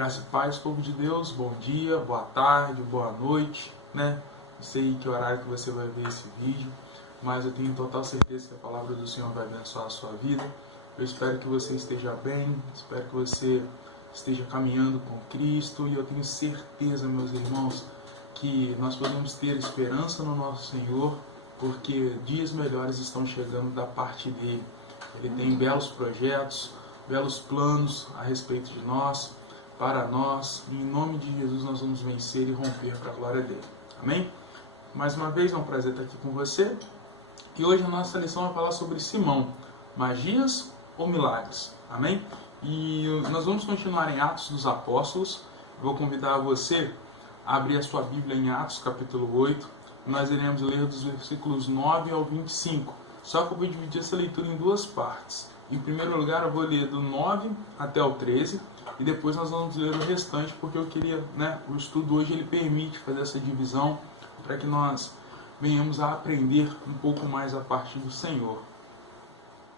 Graça e paz, povo de Deus, bom dia, boa tarde, boa noite, né? Não sei que horário que você vai ver esse vídeo, mas eu tenho total certeza que a palavra do Senhor vai abençoar a sua vida. Eu espero que você esteja bem, espero que você esteja caminhando com Cristo e eu tenho certeza, meus irmãos, que nós podemos ter esperança no nosso Senhor, porque dias melhores estão chegando da parte dele. Ele tem belos projetos, belos planos a respeito de nós, para nós, e em nome de Jesus nós vamos vencer e romper para a glória dele. Amém? Mais uma vez é um prazer estar aqui com você. E hoje a nossa lição vai falar sobre Simão, magias ou milagres. Amém? E nós vamos continuar em Atos dos Apóstolos. Vou convidar você a abrir a sua Bíblia em Atos capítulo 8. Nós iremos ler dos versículos 9 ao 25. Só que eu vou dividir essa leitura em duas partes. Em primeiro lugar, eu vou ler do 9 até o 13 e depois nós vamos ler o restante, porque eu queria, o estudo hoje ele permite fazer essa divisão para que nós venhamos a aprender um pouco mais a partir do Senhor.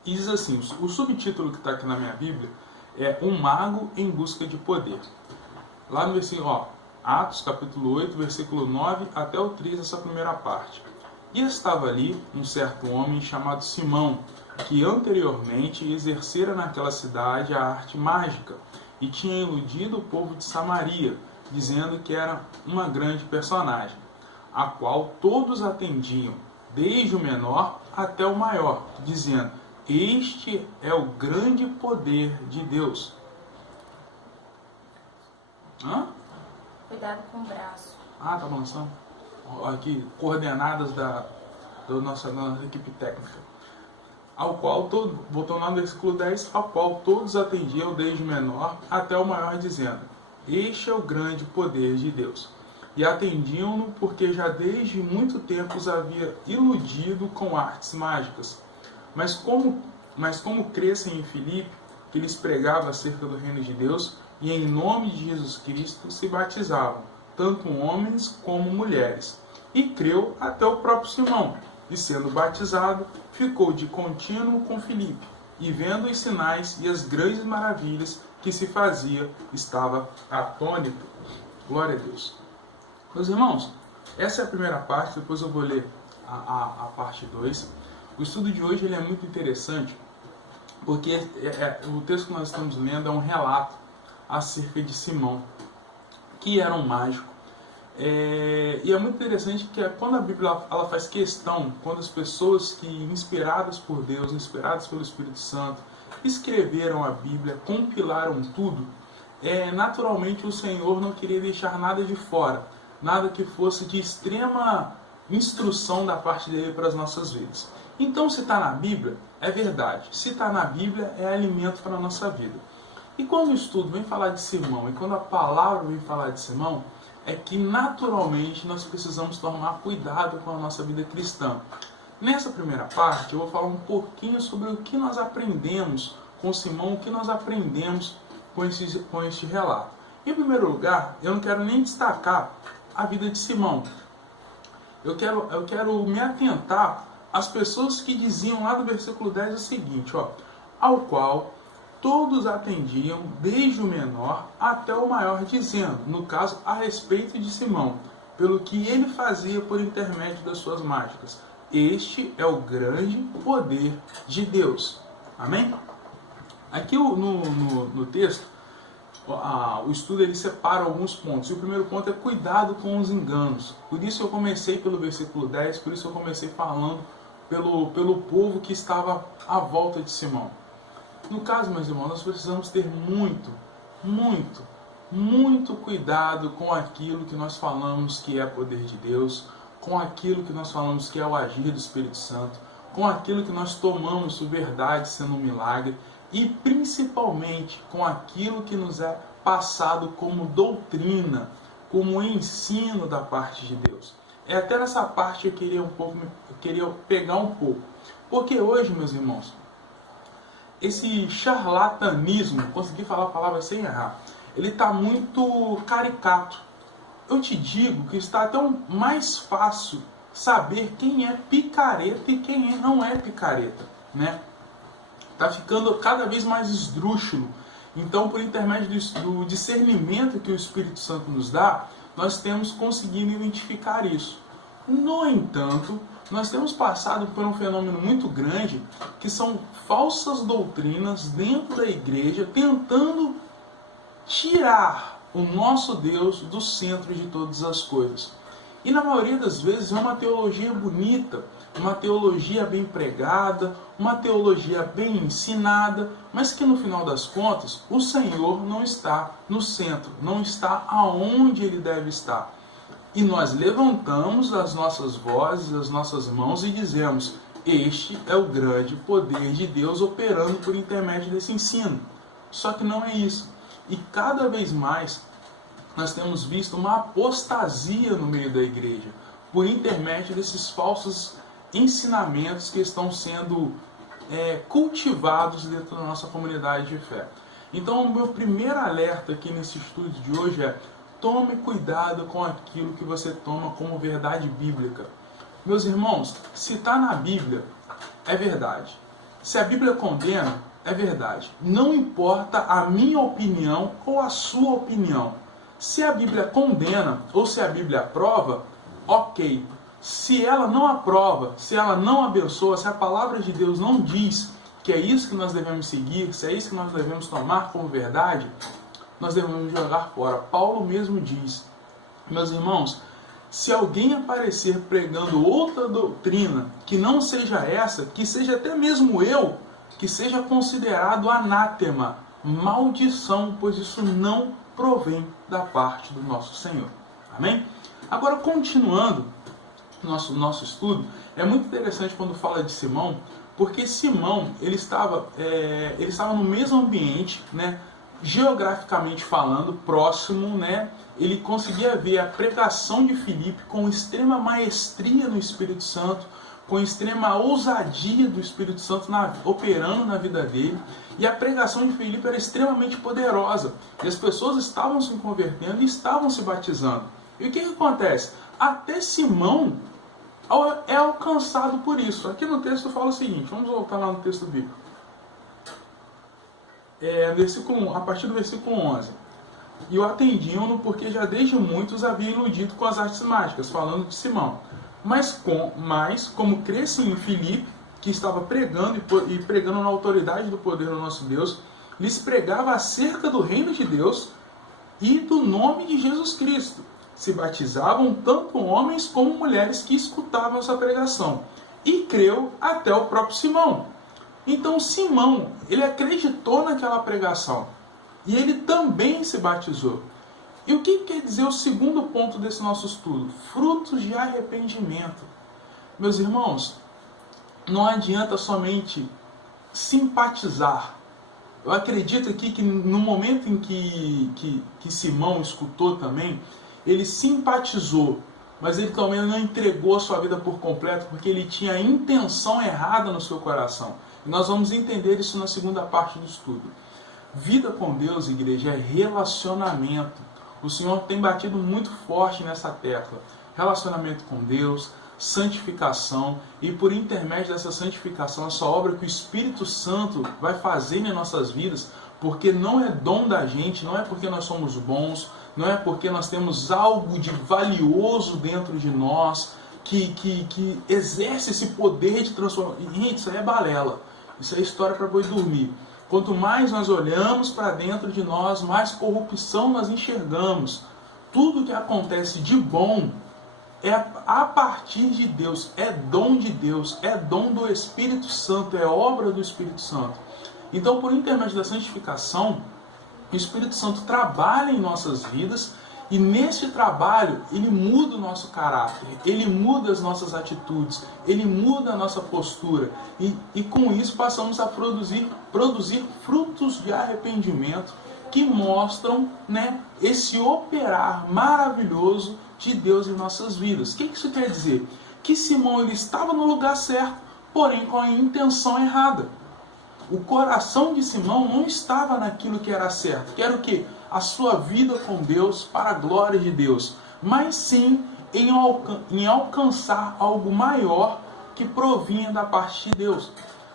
E diz assim, o subtítulo que está aqui na minha Bíblia é Um Mago em Busca de Poder. Lá no versículo, Atos capítulo 8, versículo 9 até o 13, essa primeira parte. E estava ali um certo homem chamado Simão, que anteriormente exercera naquela cidade a arte mágica e tinha iludido o povo de Samaria, dizendo que era uma grande personagem, a qual todos atendiam, desde o menor até o maior, dizendo: este é o grande poder de Deus. Cuidado com o braço. Tá balançando. Aqui, coordenadas da nossa equipe técnica. Ao qual, voltando lá no versículo 10, ao qual todos atendiam desde o menor até o maior, dizendo: este é o grande poder de Deus. E atendiam-no porque já desde muito tempo os havia iludido com artes mágicas. Mas como crescem em Filipe, que lhes pregava acerca do reino de Deus, e em nome de Jesus Cristo se batizavam, tanto homens como mulheres. E creu até o próprio Simão, e sendo batizado, ficou de contínuo com Filipe, e vendo os sinais e as grandes maravilhas que se fazia, estava atônito. Glória a Deus. Meus irmãos, essa é a primeira parte, depois eu vou ler a parte 2. O estudo de hoje ele é muito interessante, porque o texto que nós estamos lendo é um relato acerca de Simão, que era um mágico. E é muito interessante que quando a Bíblia ela faz questão, quando as pessoas que, inspiradas por Deus, inspiradas pelo Espírito Santo, escreveram a Bíblia, compilaram tudo, naturalmente o Senhor não queria deixar nada de fora, nada que fosse de extrema instrução da parte dele para as nossas vidas. Então, se está na Bíblia, é verdade. Se está na Bíblia, é alimento para a nossa vida. E quando o estudo vem falar de Simão, e quando a palavra vem falar de Simão, é que naturalmente nós precisamos tomar cuidado com a nossa vida cristã. Nessa primeira parte, eu vou falar um pouquinho sobre o que nós aprendemos com Simão, o que nós aprendemos com este relato. Em primeiro lugar, eu não quero nem destacar a vida de Simão. Eu quero me atentar às pessoas que diziam lá do versículo 10 o seguinte, ao qual todos atendiam, desde o menor até o maior, dizendo, no caso, a respeito de Simão, pelo que ele fazia por intermédio das suas mágicas. Este é o grande poder de Deus. Amém? Aqui no texto, o estudo ele separa alguns pontos. E o primeiro ponto é cuidado com os enganos. Por isso eu comecei pelo versículo 10, por isso eu comecei falando pelo povo que estava à volta de Simão. No caso, meus irmãos, nós precisamos ter muito cuidado com aquilo que nós falamos que é poder de Deus, com aquilo que nós falamos que é o agir do Espírito Santo, com aquilo que nós tomamos por verdade sendo um milagre e principalmente com aquilo que nos é passado como doutrina, como ensino da parte de Deus. Até nessa parte eu queria pegar um pouco, porque hoje, meus irmãos, esse charlatanismo, consegui falar a palavra sem errar, ele está muito caricato. Eu te digo que está até mais fácil saber quem é picareta e quem não é picareta, né? Está ficando cada vez mais esdrúxulo Então, por intermédio do discernimento que o Espírito Santo nos dá, nós temos conseguido identificar isso. No entanto, nós temos passado por um fenômeno muito grande, que são falsas doutrinas dentro da igreja, tentando tirar o nosso Deus do centro de todas as coisas. E na maioria das vezes é uma teologia bonita, uma teologia bem pregada, uma teologia bem ensinada, mas que no final das contas o Senhor não está no centro, não está aonde Ele deve estar. E nós levantamos as nossas vozes, as nossas mãos e dizemos: este é o grande poder de Deus operando por intermédio desse ensino. Só que não é isso. E cada vez mais nós temos visto uma apostasia no meio da igreja, por intermédio desses falsos ensinamentos que estão sendo cultivados dentro da nossa comunidade de fé. Então, o meu primeiro alerta aqui nesse estudo de hoje é: tome cuidado com aquilo que você toma como verdade bíblica. Meus irmãos, se está na Bíblia, é verdade. Se a Bíblia condena, é verdade. Não importa a minha opinião ou a sua opinião. Se a Bíblia condena ou se a Bíblia aprova, ok. Se ela não aprova, se ela não abençoa, se a palavra de Deus não diz que é isso que nós devemos seguir, se é isso que nós devemos tomar como verdade, nós devemos jogar fora. Paulo mesmo diz: meus irmãos, se alguém aparecer pregando outra doutrina que não seja essa, que seja até mesmo eu, que seja considerado anátema, maldição, pois isso não provém da parte do nosso Senhor. Amém? Agora, continuando nosso estudo, é muito interessante quando fala de Simão, porque Simão ele estava no mesmo ambiente, né, geograficamente falando, próximo, né, ele conseguia ver a pregação de Filipe com extrema maestria no Espírito Santo, com extrema ousadia do Espírito Santo operando na vida dele, e a pregação de Filipe era extremamente poderosa, e as pessoas estavam se convertendo e estavam se batizando. E o que acontece? Até Simão é alcançado por isso. Aqui no texto fala o seguinte, vamos voltar lá no texto bíblico. A partir do versículo 11. E o atendiam-no porque já desde muitos havia iludido com as artes mágicas, falando de Simão. Mas como cresce em Filipe, que estava pregando e pregando na autoridade do poder do nosso Deus, lhes pregava acerca do reino de Deus e do nome de Jesus Cristo. Se batizavam tanto homens como mulheres que escutavam essa pregação. E creu até o próprio Simão. Então Simão, ele acreditou naquela pregação. E ele também se batizou. E o que quer dizer o segundo ponto desse nosso estudo? Frutos de arrependimento. Meus irmãos, não adianta somente simpatizar. Eu acredito aqui que no momento em que Simão escutou também, ele simpatizou, mas ele também não entregou a sua vida por completo, porque ele tinha a intenção errada no seu coração. E nós vamos entender isso na segunda parte do estudo. Vida com Deus, igreja, é relacionamento. O Senhor tem batido muito forte nessa tecla. Relacionamento com Deus, santificação, e por intermédio dessa santificação, essa obra que o Espírito Santo vai fazer em nossas vidas, porque não é dom da gente, não é porque nós somos bons, não é porque nós temos algo de valioso dentro de nós, que exerce esse poder de transformação. Gente, isso aí é balela, isso é história para boi dormir. Quanto mais nós olhamos para dentro de nós, mais corrupção nós enxergamos. Tudo que acontece de bom é a partir de Deus, é dom de Deus, é dom do Espírito Santo, é obra do Espírito Santo. Então, por intermédio da santificação, o Espírito Santo trabalha em nossas vidas, e nesse trabalho ele muda o nosso caráter, ele muda as nossas atitudes, ele muda a nossa postura, e com isso passamos a produzir frutos de arrependimento que mostram, né, esse operar maravilhoso de Deus em nossas vidas. O que isso quer dizer? Que Simão ele estava no lugar certo, porém com a intenção errada. O coração de Simão não estava naquilo que era certo, que era o quê? A sua vida com Deus para a glória de Deus, mas sim em alcançar algo maior que provinha da parte de Deus.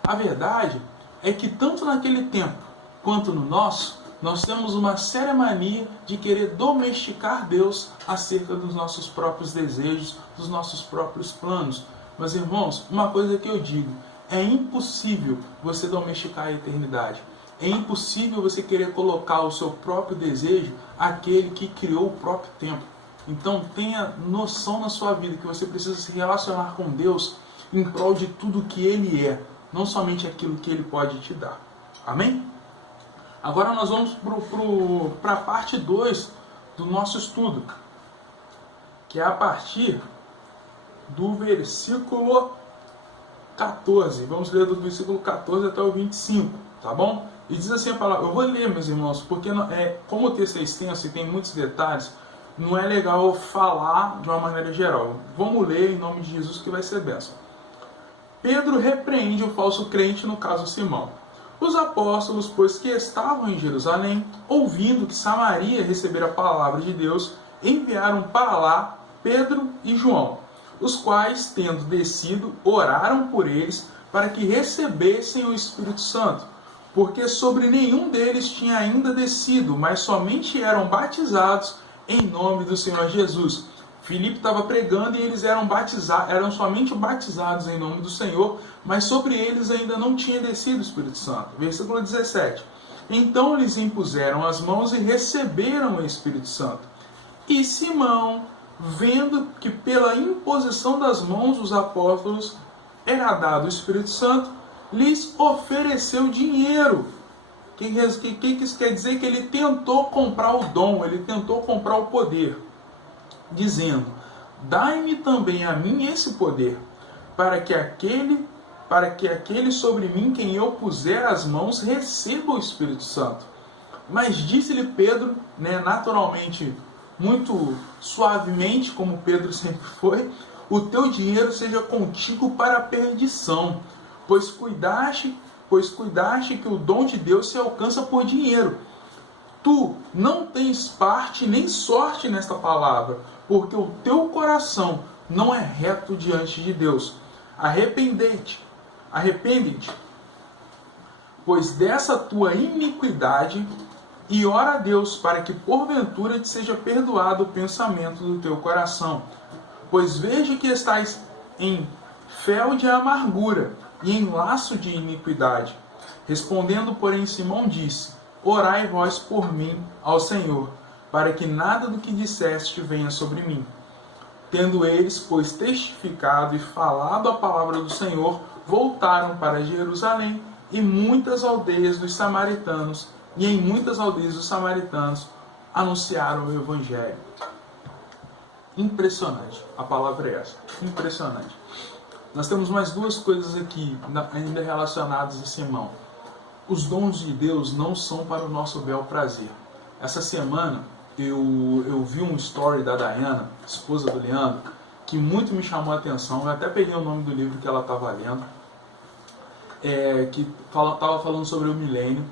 A verdade é que tanto naquele tempo quanto no nosso, Nós temos uma séria mania de querer domesticar Deus acerca dos nossos próprios desejos, dos nossos próprios planos. Mas, irmãos, uma coisa que eu digo, é impossível você domesticar a eternidade. É impossível você querer colocar o seu próprio desejo àquele que criou o próprio tempo. Então tenha noção na sua vida que você precisa se relacionar com Deus em prol de tudo que Ele é, não somente aquilo que Ele pode te dar. Amém? Agora nós vamos para a parte 2 do nosso estudo, que é a partir do versículo 14. Vamos ler do versículo 14 até o 25, tá bom? E diz assim a palavra, eu vou ler, meus irmãos, porque como o texto é extenso e tem muitos detalhes, não é legal falar de uma maneira geral. Vamos ler em nome de Jesus que vai ser bênção. Pedro repreende o falso crente, no caso Simão. Os apóstolos, pois que estavam em Jerusalém, ouvindo que Samaria recebera a palavra de Deus, enviaram para lá Pedro e João, os quais, tendo descido, oraram por eles para que recebessem o Espírito Santo, porque sobre nenhum deles tinha ainda descido, mas somente eram batizados em nome do Senhor Jesus. Filipe estava pregando e eles eram somente batizados em nome do Senhor, mas sobre eles ainda não tinha descido o Espírito Santo. Versículo 17. Então lhes impuseram as mãos e receberam o Espírito Santo. E Simão, vendo que pela imposição das mãos dos apóstolos era dado o Espírito Santo, lhes ofereceu dinheiro. O que isso quer dizer? Que ele tentou comprar o dom, ele tentou comprar o poder, dizendo, dai-me também a mim esse poder, para que aquele sobre mim quem eu puser as mãos receba o Espírito Santo. Mas disse-lhe Pedro, naturalmente, muito suavemente, como Pedro sempre foi, o teu dinheiro seja contigo para a perdição, pois cuidaste que o dom de Deus se alcança por dinheiro. Tu não tens parte nem sorte nesta palavra, porque o teu coração não é reto diante de Deus. Arrepende-te, pois dessa tua iniquidade, e ora a Deus para que porventura te seja perdoado o pensamento do teu coração. Pois vejo que estás em fel de amargura e em laço de iniquidade. Respondendo, porém, Simão disse, orai vós por mim ao Senhor, para que nada do que disseste venha sobre mim. Tendo eles, pois, testificado e falado a palavra do Senhor, voltaram para Jerusalém, e muitas aldeias dos samaritanos, anunciaram o Evangelho. Impressionante, a palavra é essa, impressionante. Nós temos mais duas coisas aqui, ainda relacionadas a Simão. Os dons de Deus não são para o nosso bel prazer. Essa semana eu vi um story da Dayana, esposa do Leandro, que muito me chamou a atenção. Eu até peguei o nome do livro que ela estava lendo, que estava falando sobre o milênio,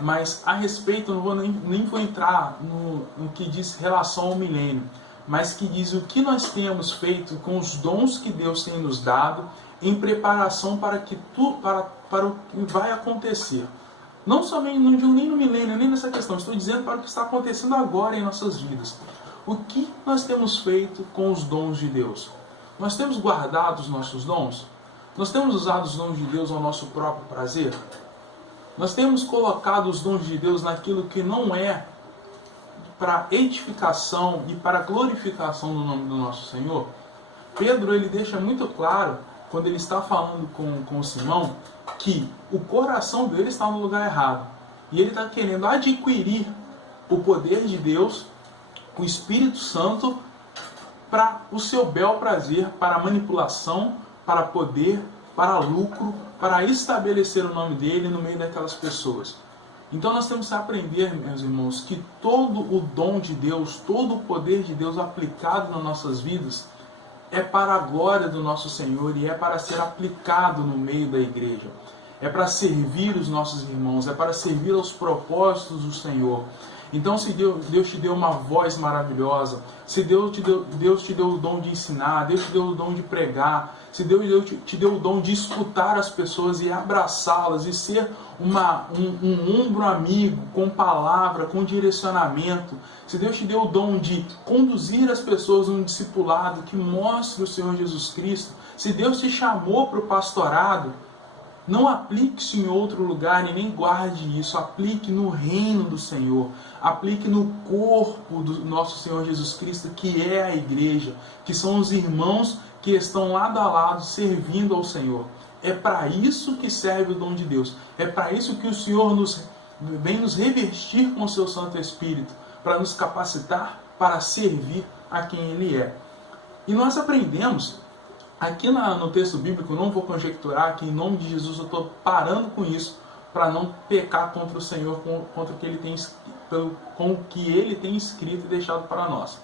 mas a respeito, não vou nem vou entrar no que diz relação ao milênio, mas que diz o que nós temos feito com os dons que Deus tem nos dado em preparação para o que vai acontecer. Não somente, não digo nem no milênio, nem nessa questão, estou dizendo para o que está acontecendo agora em nossas vidas. O que nós temos feito com os dons de Deus? Nós temos guardado os nossos dons? Nós temos usado os dons de Deus ao nosso próprio prazer? Nós temos colocado os dons de Deus naquilo que não é para edificação e para glorificação do nome do nosso Senhor? Pedro, ele deixa muito claro, quando ele está falando com Simão, que o coração dele está no lugar errado. E ele está querendo adquirir o poder de Deus, o Espírito Santo, para o seu bel prazer, para manipulação, para poder, para lucro, para estabelecer o nome dele no meio daquelas pessoas. Então nós temos que aprender, meus irmãos, que todo o dom de Deus, todo o poder de Deus aplicado nas nossas vidas é para a glória do nosso Senhor e é para ser aplicado no meio da igreja. É para servir os nossos irmãos, é para servir aos propósitos do Senhor. Então, se Deus te deu uma voz maravilhosa, se Deus te deu o dom de ensinar, Deus te deu o dom de pregar, se Deus te deu o dom de escutar as pessoas e abraçá-las e ser um ombro amigo, com palavra, com direcionamento, se Deus te deu o dom de conduzir as pessoas num discipulado que mostre o Senhor Jesus Cristo, se Deus te chamou para o pastorado, não aplique isso em outro lugar e nem guarde isso. Aplique no reino do Senhor. Aplique no corpo do nosso Senhor Jesus Cristo, que é a igreja, que são os irmãos que estão lado a lado servindo ao Senhor. É para isso que serve o dom de Deus. É para isso que o Senhor vem nos revestir com o seu Santo Espírito, para nos capacitar para servir a quem Ele é. E nós aprendemos aqui no texto bíblico, não vou conjecturar que em nome de Jesus eu estou parando com isso para não pecar contra o Senhor, contra o que com o que Ele tem escrito e deixado para nós.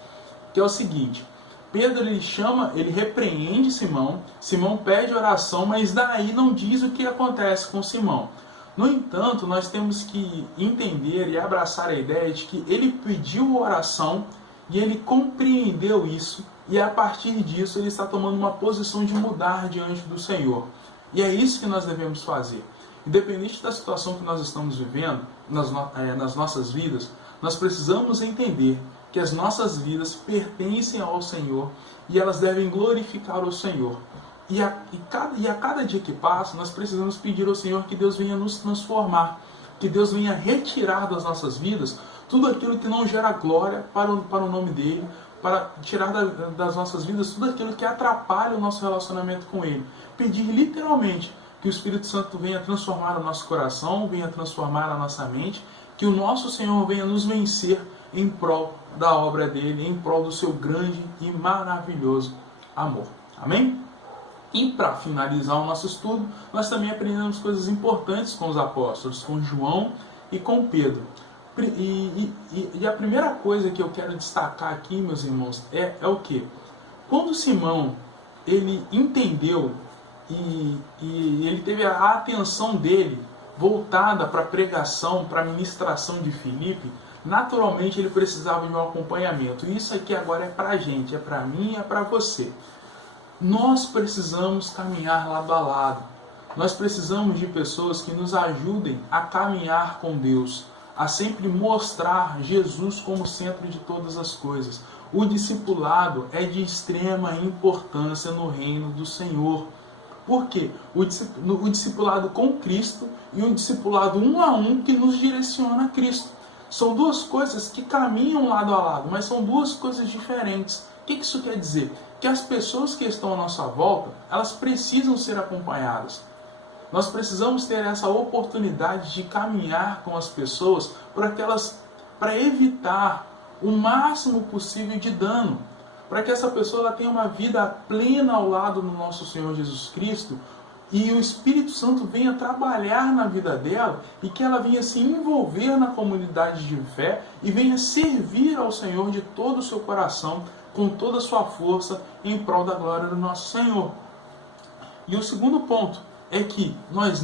Que é o seguinte, Pedro ele repreende Simão, Simão pede oração, mas daí não diz o que acontece com Simão. No entanto, nós temos que entender e abraçar a ideia de que ele pediu oração e ele compreendeu isso, e a partir disso ele está tomando uma posição de mudar diante do Senhor. E é isso que nós devemos fazer. Independente da situação que nós estamos vivendo nas nossas vidas, nós precisamos entender que as nossas vidas pertencem ao Senhor e elas devem glorificar o Senhor. E a cada dia que passa, nós precisamos pedir ao Senhor que Deus venha nos transformar, que Deus venha retirar das nossas vidas tudo aquilo que não gera glória para o nome dEle, para tirar das nossas vidas tudo aquilo que atrapalha o nosso relacionamento com Ele. Pedir literalmente que o Espírito Santo venha transformar o nosso coração, venha transformar a nossa mente, que o nosso Senhor venha nos vencer em prol da obra dEle, em prol do seu grande e maravilhoso amor. Amém? E para finalizar o nosso estudo, nós também aprendemos coisas importantes com os apóstolos, com João e com Pedro. E a primeira coisa que eu quero destacar aqui, meus irmãos, é o que? Quando Simão ele entendeu e ele teve a atenção dele voltada para a pregação, para a ministração de Filipe, naturalmente ele precisava de um acompanhamento. E isso aqui agora é para a gente, é para mim, é para você. Nós precisamos caminhar lado a lado. Nós precisamos de pessoas que nos ajudem a caminhar com Deus, a sempre mostrar Jesus como centro de todas as coisas. O discipulado é de extrema importância no reino do Senhor. Por quê? O discipulado com Cristo e o discipulado um a um que nos direciona a Cristo. São duas coisas que caminham lado a lado, mas são duas coisas diferentes. O que isso quer dizer? Que as pessoas que estão à nossa volta, elas precisam ser acompanhadas. Nós precisamos ter essa oportunidade de caminhar com as pessoas para evitar o máximo possível de dano, para que essa pessoa ela tenha uma vida plena ao lado do nosso Senhor Jesus Cristo e o Espírito Santo venha trabalhar na vida dela e que ela venha se envolver na comunidade de fé e venha servir ao Senhor de todo o seu coração, com toda a sua força, em prol da glória do nosso Senhor. E o segundo ponto é que nós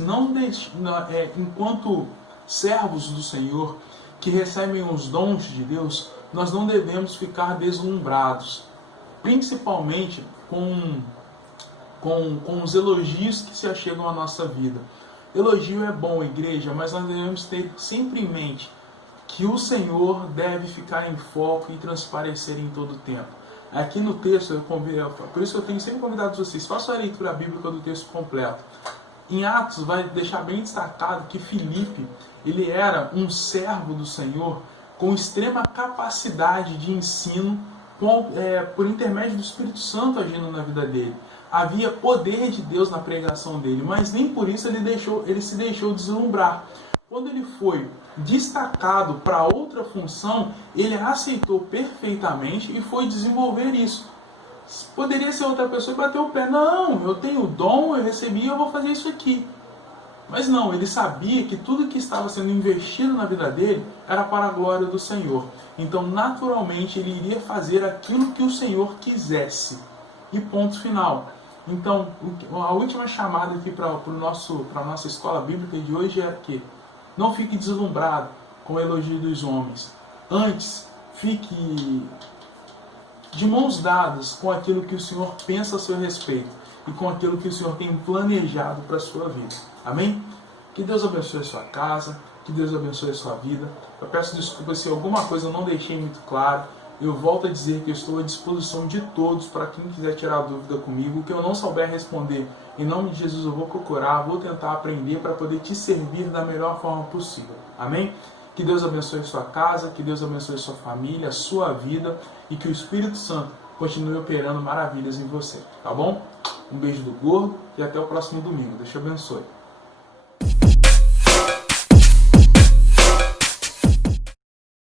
enquanto servos do Senhor, que recebem os dons de Deus, nós não devemos ficar deslumbrados, principalmente com os elogios que se achegam à nossa vida. Elogio é bom, igreja, mas nós devemos ter sempre em mente que o Senhor deve ficar em foco e transparecer em todo o tempo. Aqui no texto, por isso eu tenho sempre convidado vocês, façam a leitura bíblica do texto completo. Em Atos vai deixar bem destacado que Filipe, ele era um servo do Senhor com extrema capacidade de ensino por intermédio do Espírito Santo agindo na vida dele. Havia poder de Deus na pregação dele, mas nem por isso ele se deixou deslumbrar. Quando ele foi destacado para outra função, ele aceitou perfeitamente e foi desenvolver isso. Poderia ser outra pessoa e bater o pé. Não, eu tenho o dom, eu recebi, eu vou fazer isso aqui. Mas não, ele sabia que tudo que estava sendo investido na vida dele era para a glória do Senhor. Então, naturalmente, ele iria fazer aquilo que o Senhor quisesse. E ponto final. Então, a última chamada aqui para a nossa escola bíblica de hoje é que não fique deslumbrado com o elogio dos homens. Antes, fique de mãos dadas com aquilo que o Senhor pensa a seu respeito e com aquilo que o Senhor tem planejado para a sua vida. Amém? Que Deus abençoe a sua casa, que Deus abençoe a sua vida. Eu peço desculpas se alguma coisa eu não deixei muito claro. Eu volto a dizer que eu estou à disposição de todos para quem quiser tirar dúvida comigo. O que eu não souber responder, em nome de Jesus eu vou procurar, vou tentar aprender para poder te servir da melhor forma possível. Amém? Que Deus abençoe a sua casa, que Deus abençoe a sua família, a sua vida e que o Espírito Santo continue operando maravilhas em você. Tá bom? Um beijo do gordo e até o próximo domingo. Deus te abençoe.